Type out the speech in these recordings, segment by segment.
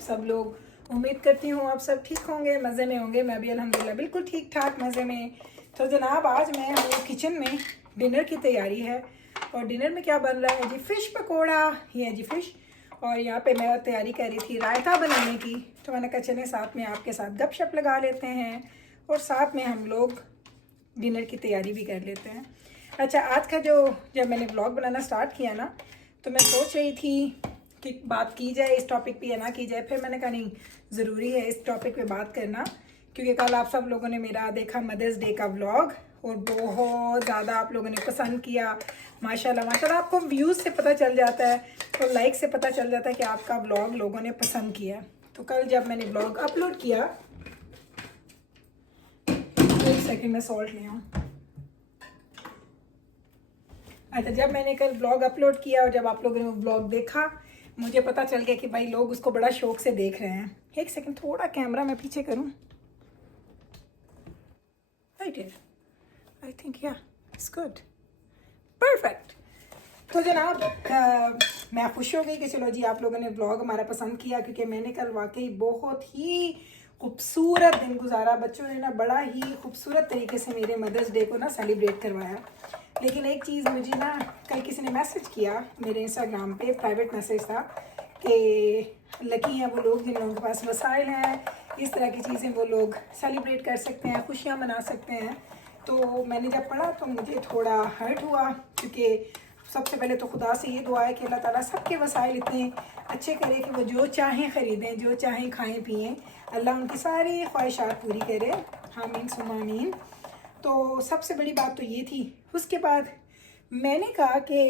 सब लोग? उम्मीद करती हूँ आप सब ठीक होंगे, मज़े में होंगे। मैं भी अल्हम्दुलिल्लाह बिल्कुल ठीक ठाक मज़े में। तो जनाब आज मैं हम लोग किचन में डिनर की तैयारी है और डिनर में क्या बन रहा है जी? फ़िश पकौड़ा। ये है जी फ़िश। और यहाँ पे मैं तैयारी कर रही थी रायता बनाने की, तो मैंने कहा चलें साथ में आपके साथ गपशप लगा लेते हैं और साथ में हम लोग डिनर की तैयारी भी कर लेते हैं। अच्छा, आज का जब मैंने ब्लॉग बनाना स्टार्ट किया ना, तो मैं सोच रही थी कि बात की जाए इस टॉपिक पे या ना की जाए। फिर मैंने कहा नहीं, ज़रूरी है इस टॉपिक पे बात करना, क्योंकि कल आप सब लोगों ने मेरा देखा मदर्स डे का व्लॉग और बहुत ज़्यादा आप लोगों ने पसंद किया। माशाल्लाह माशाल्लाह, आपको व्यूज़ से पता चल जाता है और लाइक से पता चल जाता है कि आपका व्लॉग लोगों ने पसंद किया। तो कल जब मैंने व्लॉग अपलोड किया, एक सेकेंड में सॉल्ट ले आऊँ। अच्छा, जब मैंने कल ब्लॉग अपलोड किया और जब आप लोगों ने वो ब्लॉग देखा, मुझे पता चल गया कि भाई लोग उसको बड़ा शौक से देख रहे हैं। एक सेकंड, थोड़ा कैमरा मैं पीछे करूं। राइट हियर, आई थिंक या इट्स गुड, परफेक्ट। तो जनाब मैं खुश हो गई कि चलो जी आप लोगों ने ब्लॉग हमारा पसंद किया, क्योंकि मैंने कल वाकई बहुत ही खूबसूरत दिन गुजारा। बच्चों ने ना बड़ा ही खूबसूरत तरीके से मेरे मदर्स डे को ना सेलिब्रेट करवाया। लेकिन एक चीज़ मुझे ना, कल किसी ने मैसेज किया मेरे इंस्टाग्राम पे, प्राइवेट मैसेज था कि लकी हैं वो लोग जिन लोगों के पास वसाइल हैं, इस तरह की चीज़ें वो लोग सेलिब्रेट कर सकते हैं, खुशियाँ मना सकते हैं। तो मैंने जब पढ़ा तो मुझे थोड़ा हर्ट हुआ, क्योंकि सबसे पहले तो खुदा से ये दुआ है कि अल्लाह ताला सबके वसाइल इतने अच्छे करे कि वो जो चाहें ख़रीदें, जो चाहें खाएं पिएं, अल्लाह उनकी सारी ख्वाहिशात पूरी करे। आमीन सुम्मा आमीन। तो सबसे बड़ी बात तो ये थी। उसके बाद मैंने कहा कि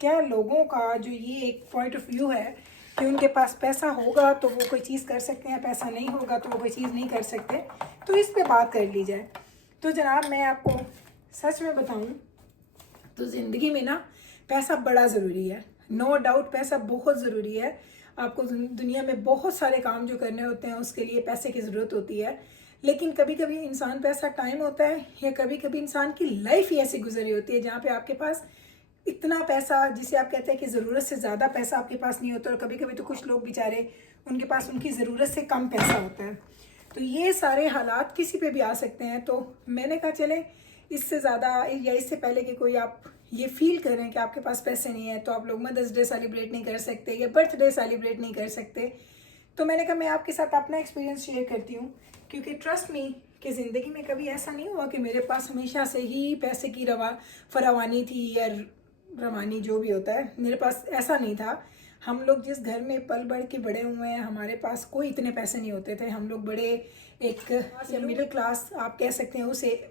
क्या लोगों का जो ये एक पॉइंट ऑफ व्यू है कि उनके पास पैसा होगा तो वो कोई चीज़ कर सकते हैं, पैसा नहीं होगा तो वो कोई चीज़ नहीं कर सकते, तो इस पे बात कर ली जाए। तो जनाब मैं आपको सच में बताऊं तो ज़िंदगी में ना पैसा बड़ा ज़रूरी है, नो डाउट पैसा बहुत ज़रूरी है। आपको दुनिया में बहुत सारे काम जो करने होते हैं उसके लिए पैसे की ज़रूरत होती है। लेकिन कभी कभी इंसान पे ऐसा टाइम होता है या कभी कभी इंसान की लाइफ ही ऐसी गुजरी होती है जहाँ पे आपके पास इतना पैसा, जिसे आप कहते हैं कि ज़रूरत से ज़्यादा पैसा आपके पास नहीं होता, और कभी कभी तो कुछ लोग बेचारे उनके पास उनकी ज़रूरत से कम पैसा होता है। तो ये सारे हालात किसी पे भी आ सकते हैं। तो मैंने कहा चले इससे ज़्यादा या इससे पहले कि कोई आप ये फील करें कि आपके पास पैसे नहीं है तो आप लोग मदर्स डे सेलिब्रेट नहीं कर सकते या बर्थडे सेलिब्रेट नहीं कर सकते, तो मैंने कहा मैं आपके साथ अपना एक्सपीरियंस शेयर करती हूँ। क्योंकि ट्रस्ट मी कि ज़िंदगी में कभी ऐसा नहीं हुआ कि मेरे पास हमेशा से ही पैसे की फरावानी थी या रवानी, जो भी होता है, मेरे पास ऐसा नहीं था। हम लोग जिस घर में पल बढ़ के बड़े हुए हैं, हमारे पास कोई इतने पैसे नहीं होते थे। हम लोग बड़े एक मिडिल क्लास आप कह सकते हैं,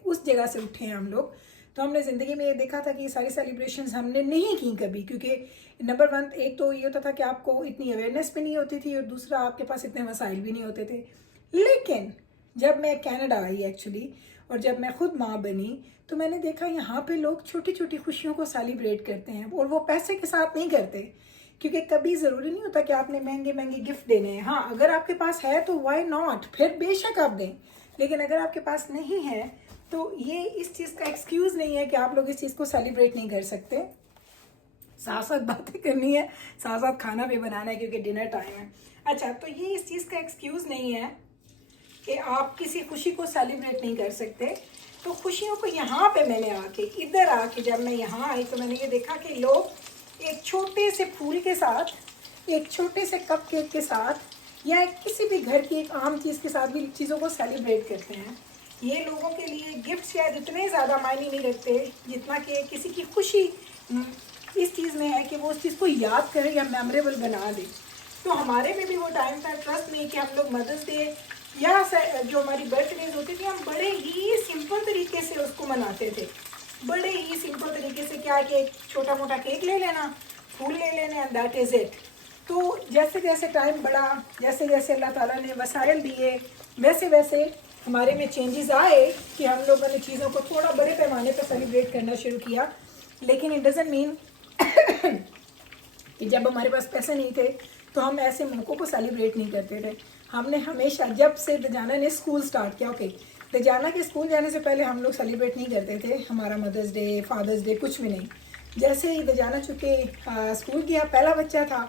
उस जगह से उठे हैं हम लोग। तो हमने ज़िंदगी में ये देखा था कि ये सारी सेलिब्रेशंस हमने नहीं की कभी, क्योंकि नंबर वन एक तो ये होता था कि आपको इतनी अवेयरनेस भी नहीं होती थी और दूसरा आपके पास इतने वसाइल भी नहीं होते थे। लेकिन जब मैं कनाडा आई एक्चुअली और जब मैं खुद माँ बनी, तो मैंने देखा यहाँ पे लोग छोटी छोटी खुशियों को सेलिब्रेट करते हैं और वो पैसे के साथ नहीं करते, क्योंकि कभी ज़रूरी नहीं होता कि आपने महंगे महंगे गिफ्ट देने हैं। हाँ, अगर आपके पास है तो वाई नॉट, फिर बेशक आप दें। लेकिन अगर आपके पास नहीं है तो ये इस चीज़ का एक्सक्यूज़ नहीं है कि आप लोग इस चीज़ को सेलिब्रेट नहीं कर सकते। साथ साथ बातें करनी है, साथ साथ खाना भी बनाना है, क्योंकि डिनर टाइम है। अच्छा, तो ये इस चीज़ का एक्सक्यूज़ नहीं है कि आप किसी खुशी को सेलिब्रेट नहीं कर सकते। तो खुशियों को यहाँ पे मैंने आके, इधर आके जब मैं यहाँ आई तो मैंने ये देखा कि लोग एक छोटे से फूल के साथ, एक छोटे से कप केक के साथ या किसी भी घर की एक आम चीज़ के साथ भी चीज़ों को सेलिब्रेट करते हैं। ये लोगों के लिए गिफ्ट शायद इतने ज़्यादा मायने नहीं रखते जितना कि किसी की खुशी इस चीज़ में है कि वो उस चीज़ को याद करें या मेमोरेबल बना दे। तो हमारे में भी वो टाइम था, ट्रस्ट में, कि हम लोग मदर्स डे या जो हमारी बर्थडेज होती थी, हम बड़े ही सिंपल तरीके से उसको मनाते थे। बड़े ही सिंपल तरीके से, क्या कि एक छोटा मोटा केक ले लेना, फूल ले लेना, एंड दैट इज़ इट। तो जैसे जैसे टाइम बढ़ा, जैसे जैसे अल्लाह ताला ने वसाइल दिए, वैसे वैसे हमारे में चेंजेस आए कि हम लोगों ने चीज़ों को थोड़ा बड़े पैमाने पर सेलिब्रेट करना शुरू किया। लेकिन इट डजंट मीन कि जब हमारे पास पैसे नहीं थे तो हम ऐसे मौक़ों को सेलिब्रेट नहीं करते थे। हमने हमेशा, जब से दजाना ने स्कूल स्टार्ट किया, ओके, दजाना के स्कूल जाने से पहले हम लोग सेलिब्रेट नहीं करते थे हमारा मदर्स डे, फादर्स डे, कुछ भी नहीं। जैसे ही दजाना चूँकि स्कूल गया, पहला बच्चा था,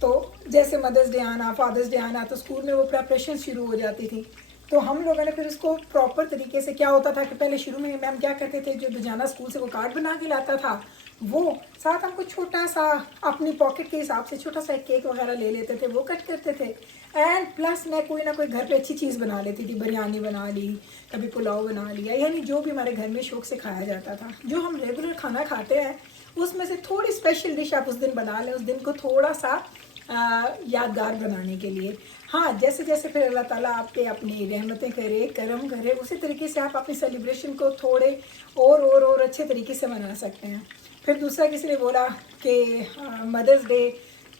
तो जैसे मदर्स डे आना, फादर्स डे आना, तो स्कूल में वो प्रेपरेशन शुरू हो जाती थी। तो हम लोगों ने फिर उसको प्रॉपर तरीके से, क्या होता था कि पहले शुरू में मैम क्या करते थे, जो दुजाना स्कूल से वो कार्ड बना के लाता था, वो साथ हमको छोटा सा अपनी पॉकेट के हिसाब से छोटा सा केक वगैरह ले लेते थे, वो कट करते थे। एंड प्लस मैं कोई ना कोई घर पे अच्छी चीज़ बना लेती थी, बिरयानी बना ली, कभी पुलाव बना लिया, यानी जो भी हमारे घर में शौक से खाया जाता था। जो हम रेगुलर खाना खाते हैं उसमें से थोड़ी स्पेशल डिश आप उस दिन बना लें, उस दिन को थोड़ा सा यादगार बनाने के लिए। हाँ, जैसे जैसे फिर अल्लाह ताला आप पे अपनी रहमतें करे, करम करे, उसी तरीके से आप अपनी सेलिब्रेशन को थोड़े और अच्छे तरीके से मना सकते हैं। फिर दूसरा किसी ने बोला कि मदर्स डे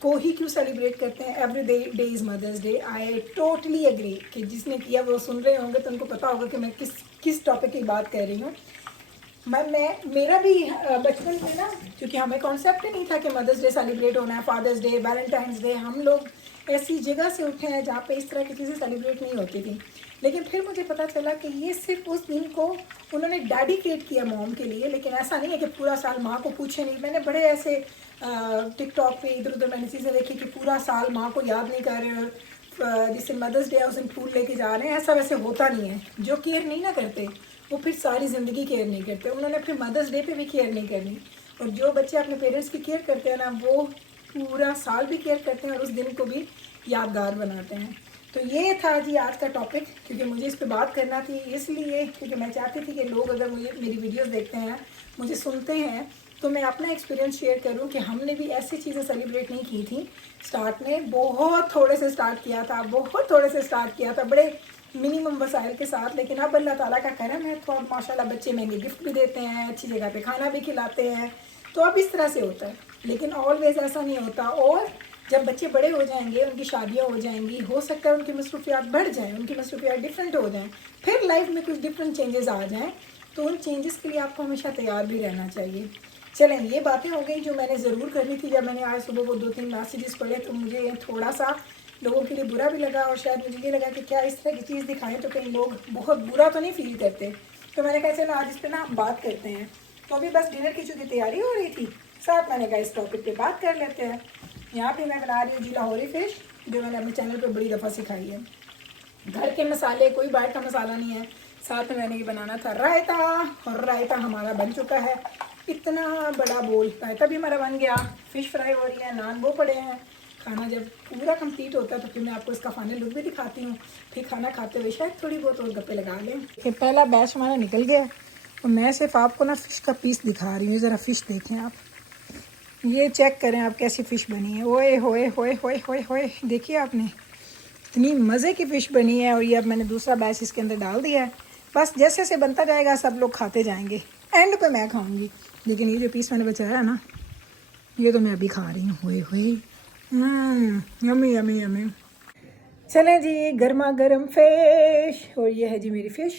को ही क्यों सेलिब्रेट करते हैं, every day is mother's day. I totally agree कि जिसने किया वो सुन रहे होंगे तो उनको पता होगा कि मैं किस टॉपिक की बात कर रही हूँ। मेरा भी बचपन में ना, क्योंकि हमें कॉन्सेप्ट ही नहीं था कि मदर्स डे सेलिब्रेट होना है, फादर्स डे, वैलेंटाइंस डे। हम लोग ऐसी जगह से उठे हैं जहाँ पे इस तरह की चीज़ें सेलिब्रेट नहीं होती थी। लेकिन फिर मुझे पता चला कि ये सिर्फ उस दिन को उन्होंने डेडिकेट किया मॉम के लिए, लेकिन ऐसा नहीं है कि पूरा साल माँ को पूछे नहीं। मैंने बड़े ऐसे टिकटॉक पे इधर उधर मैंने चीज़ें देखी कि पूरा साल माँ को याद नहीं कर रहे, जिससे मदर्स डे उस दिन फूल लेके जा रहे हैं। ऐसा वैसे होता नहीं है। जो केयर नहीं ना करते वो फिर सारी ज़िंदगी केयर नहीं करते, उन्होंने फिर मदर्स डे पे भी केयर नहीं करनी। और जो बच्चे अपने पेरेंट्स की केयर करते हैं ना, वो पूरा साल भी केयर करते हैं और उस दिन को भी यादगार बनाते हैं। तो ये था जी आज का टॉपिक, क्योंकि मुझे इस पे बात करना थी, इसलिए क्योंकि मैं चाहती थी कि लोग अगर मुझे मेरी वीडियोस देखते हैं, मुझे सुनते हैं, तो मैं अपना एक्सपीरियंस शेयर करूं कि हमने भी ऐसी चीज़ें सेलिब्रेट नहीं की थी। स्टार्ट में बहुत थोड़े से स्टार्ट किया था, बड़े मिनिमम वसाइल के साथ। लेकिन अब अल्लाह ताला का करम है तो अब माशाल्लाह बच्चे महंगे गिफ्ट भी देते हैं, अच्छी जगह पे खाना भी खिलाते हैं। तो अब इस तरह से होता है, लेकिन ऑलवेज़ ऐसा नहीं होता। और जब बच्चे बड़े हो जाएंगे, उनकी शादियाँ हो जाएंगी, हो सकता है उनकी मसरूफियात बढ़ जाएँ, उनकी मसरूफियात डिफरेंट हो जाएँ, फिर लाइफ में कुछ डिफरेंट चेंजेस आ जाएँ, तो उन चेंजेस के लिए आपको हमेशा तैयार भी रहना चाहिए। चलें, ये बातें हो गई जो मैंने ज़रूर करनी थी। जब मैंने आज सुबह वो 2-3 मैसेजेस पढ़े तो मुझे थोड़ा सा लोगों के लिए बुरा भी लगा, और शायद मुझे ये लगा कि क्या इस तरह की चीज़ दिखाएं तो कहीं लोग बहुत बुरा तो नहीं फील करते। तो मैंने कहा चलो आज इस पर ना बात करते हैं। तो अभी बस डिनर की चूँकि तैयारी हो रही थी, साथ मैंने कहा इस टॉपिक पे बात कर लेते हैं। यहाँ पे मैं बना रही हूँ जी लाहौरी फ़िश, जो मैंने अपने चैनल पर बड़ी दफ़ा सिखाई है। घर के मसाले, कोई बाहर का मसाला नहीं है। साथ में मैंने ये बनाना था रायता, और रायता हमारा बन चुका है। इतना बड़ा बोल रायता भी हमारा बन गया, फ़िश फ्राई हो रही है, नान वो पड़े हैं। खाना जब पूरा कंप्लीट होता है तो फिर मैं आपको इसका फाइनल लुक भी दिखाती हूँ। फिर खाना खाते हुए शायद थोड़ी बहुत और गप्पे लगा लें। ये पहला बैच हमारा निकल गया है और मैं सिर्फ आपको ना फ़िश का पीस दिखा रही हूँ। ज़रा फ़िश देखें आप, ये चेक करें आप कैसी फ़िश बनी है। ओए होए होए होए होए होए, देखिए आपने, इतनी मज़े की फ़िश बनी है। और ये अब मैंने दूसरा बैच इसके अंदर डाल दिया है। बस जैसे जैसे बनता जाएगा सब लोग खाते जाएंगे, एंड पे मैं खाऊंगी। लेकिन ये जो पीस मैंने बचाया है ना, ये तो मैं अभी खा रही हूँ। हुए हुए यम्मी यम्मी यम्मी। चलें जी, गर्मा गर्म फ़िश, और ये है जी मेरी फ़िश।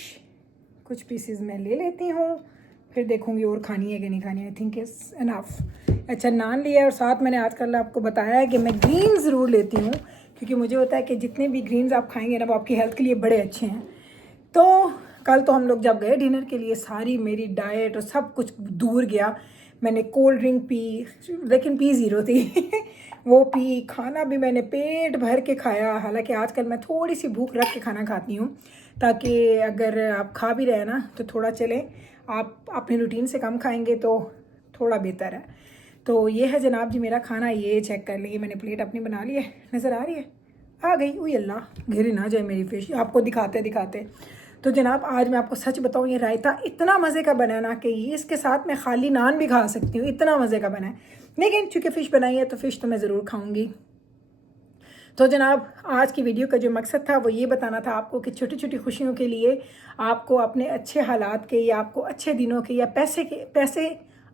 कुछ पीसेस मैं ले लेती हूँ, फिर देखूँगी और खानी है कि नहीं खानी। I think it's enough. अच्छा, नान लिया है और साथ मैंने आजकल आपको बताया है कि मैं ग्रीन ज़रूर लेती हूँ, क्योंकि मुझे होता है कि जितने भी ग्रीन्स आप खाएंगे ना वो आपकी हेल्थ के लिए बड़े अच्छे हैं। तो कल तो हम लोग जब गए डिनर के लिए, सारी मेरी डाइट और सब कुछ दूर गया। मैंने कोल्ड ड्रिंक पी, लेकिन पी ज़ीरो थी वो पी। खाना भी मैंने पेट भर के खाया। हालांकि आजकल मैं थोड़ी सी भूख रख के खाना खाती हूँ, ताकि अगर आप खा भी रहे ना तो थोड़ा चलें। आप अपने रूटीन से कम खाएंगे तो थोड़ा बेहतर है। तो ये है जनाब जी मेरा खाना। ये चेक कर लीजिए, मैंने प्लेट अपनी बना ली है। नज़र आ रही है? आ गई। ओह अल्लाह, घिरी ना जाए मेरी फ़िश आपको दिखाते दिखाते। तो जनाब आज मैं आपको सच बताऊँ, ये रायता इतना मज़े का बना ना कि इसके साथ मैं खाली नान भी खा सकती हूँ, इतना मज़े का बना है। लेकिन चूँकि फ़िश बनाई है तो फ़िश तो मैं ज़रूर खाऊँगी। तो जनाब आज की वीडियो का जो मकसद था वो ये बताना था आपको कि छोटी छोटी खुशियों के लिए आपको अपने अच्छे हालात के, या आपको अच्छे दिनों के, या पैसे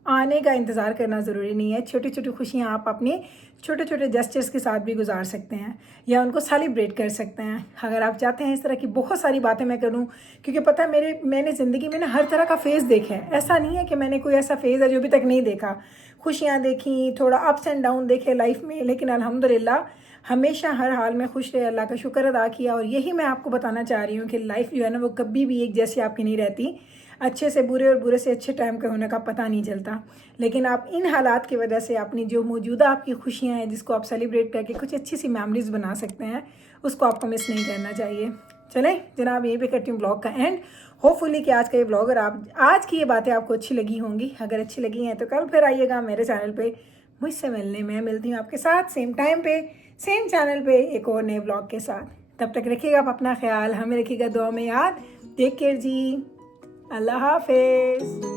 आने का इंतज़ार करना ज़रूरी नहीं है। छोटी छोटी खुशियाँ आप अपने छोटे छोटे जेस्चर्स के साथ भी गुजार सकते हैं, या उनको सेलिब्रेट कर सकते हैं। अगर आप चाहते हैं इस तरह की बहुत सारी बातें मैं करूं, क्योंकि पता है मैंने ज़िंदगी में ना हर तरह का फेज़ देखा है। ऐसा नहीं है कि मैंने कोई ऐसा फेज़ है जो अभी तक नहीं देखा। खुशियाँ देखी, थोड़ा अप्स एंड डाउन देखे लाइफ में, लेकिन अल्हम्दुलिल्लाह हमेशा हर हाल में खुश रहे, अल्लाह का शुक्र अदा किया। और यही मैं आपको बताना चाह रही हूँ कि लाइफ जो है ना वो कभी भी एक जैसी आपकी नहीं रहती। अच्छे से बुरे और बुरे से अच्छे टाइम का होने का पता नहीं चलता। लेकिन आप इन हालात की वजह से अपनी जो मौजूदा आपकी खुशियाँ हैं, जिसको आप सेलिब्रेट करके कुछ अच्छी सी मेमोरीज बना सकते हैं, उसको आपको मिस नहीं करना चाहिए। चलें जनाब, यहीं पे करती हूँ ब्लॉग का एंड। होपफुली कि आज का ये ब्लॉग और आप आज की ये बातें आपको अच्छी लगी होंगी। अगर अच्छी लगी हैं तो कल फिर आइएगा मेरे चैनल पे मुझसे मिलने। मैं मिलती हूँ आपके साथ सेम टाइम पे सेम चैनल पे एक और नए ब्लॉग के साथ। तब तक रखिएगा आप अपना ख्याल, हमें रखिएगा दुआ में याद। टेक केयर जी, अल्लाह हाफिज़।